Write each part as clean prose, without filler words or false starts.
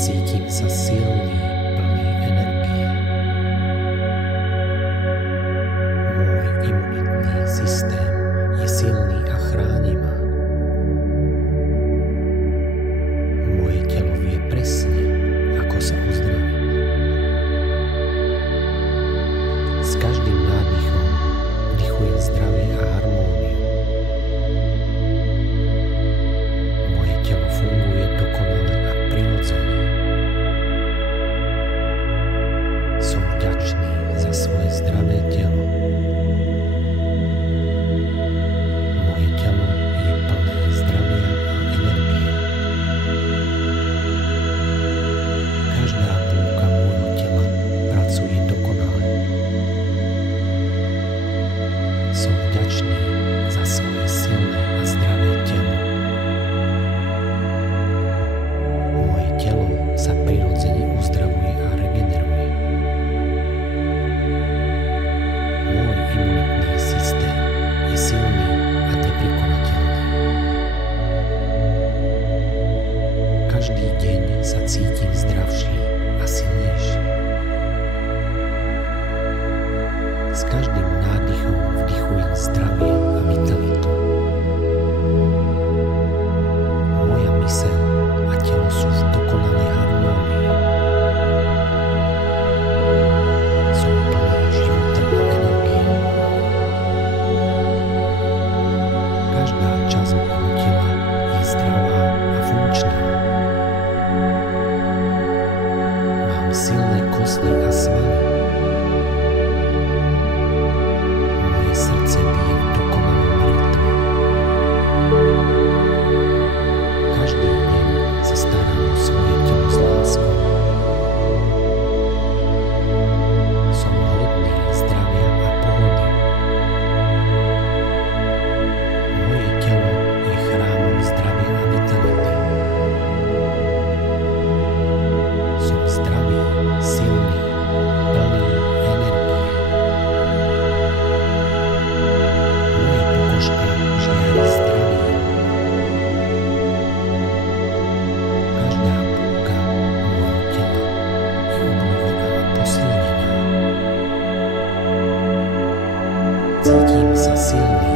Cítim sa silný, plný energie. Môj imunitný systém je silný a chráni ma. Moje telo vie presne, ako sa uzdraviť. S každým nádychom vdychujem zdravie a harmóniu. Moje telo funguje dokonale a prirodzene. Som vďačný za svoje zdravé telo. Moje telo je plné zdravia a energie. Každá bunka môjho tela pracuje dokonale. Som vďačný za svoje silné a zdravé telo. Moje telo sa prirodzene uzdravuje a regeneruje. Môj imunitný systém je silný a neprekonateľný. Každý deň sa cítim zdravší a silnejší. S každým nádychom vdychujem zdravie a vitalitu. Moja myseľ a telo sú v dokonalej harmónii. Som plný života a energie. Každá časť môjho tela je zdravá a funkčná. Mám silné kosti a svaly. Moje srdce bije v dokonalom rytme. Každý deň sa starám o svoje telo s láskou. Som hodný zdravia a pohody. Moje telo je chrámom zdravia a vitality. Som zdravý, silný, plný energie. Moja pokožka žiari zdravím. Každá bunka môjho tela je obnovená a posilnená. Cítim sa silný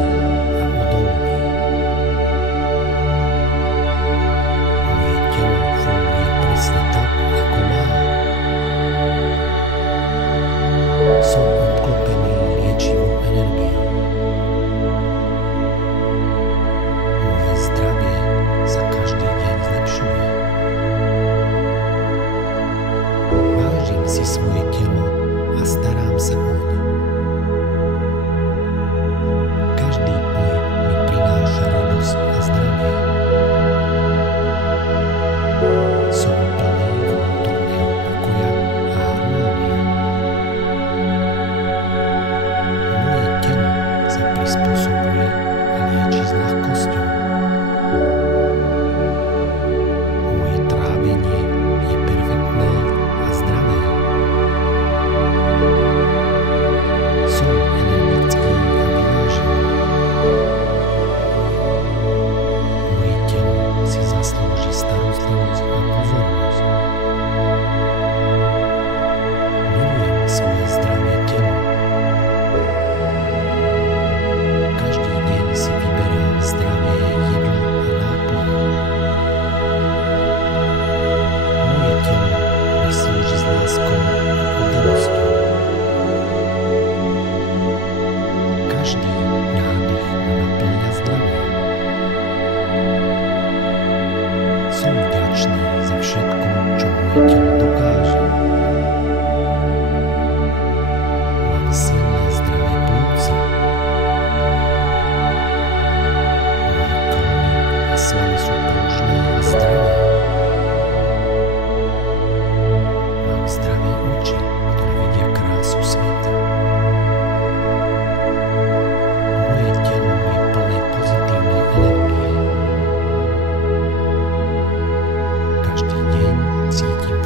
a odolný. Moje telo funguje presne tak, ako má. Som obklopený liečivou energiou. Moje zdravie sa každý deň zlepšuje. Vážim si svoje telo a starám sa oň. Každý pohyb mi prináša radosť a zdravie. Som plný vnútorného pokoja a harmónie. Moje telo sa prispôsobuje a lieči s ľahkosťou. Moje trávenie je perfektné a zdravé. Som energický a vyvážený. Moje telo si zaslúži starostlivosť a pozornosť. Milujem svoje zdravé telo. Každý deň si vyberám zdravé jedlo a nápoje. Moje telo mi slúži s láskou a oddanosťou. Každý nádych ma naplňa zdravím. Som vďačný za všetko, čo moje telo dokáže. Mám silné zdravé plúca. Moje klony a svaly sú pružné a zdravé. Mám zdravé oči, ktoré vidia krásu sveta. Moje telo je plné pozitívnej energie. Každý deň cítim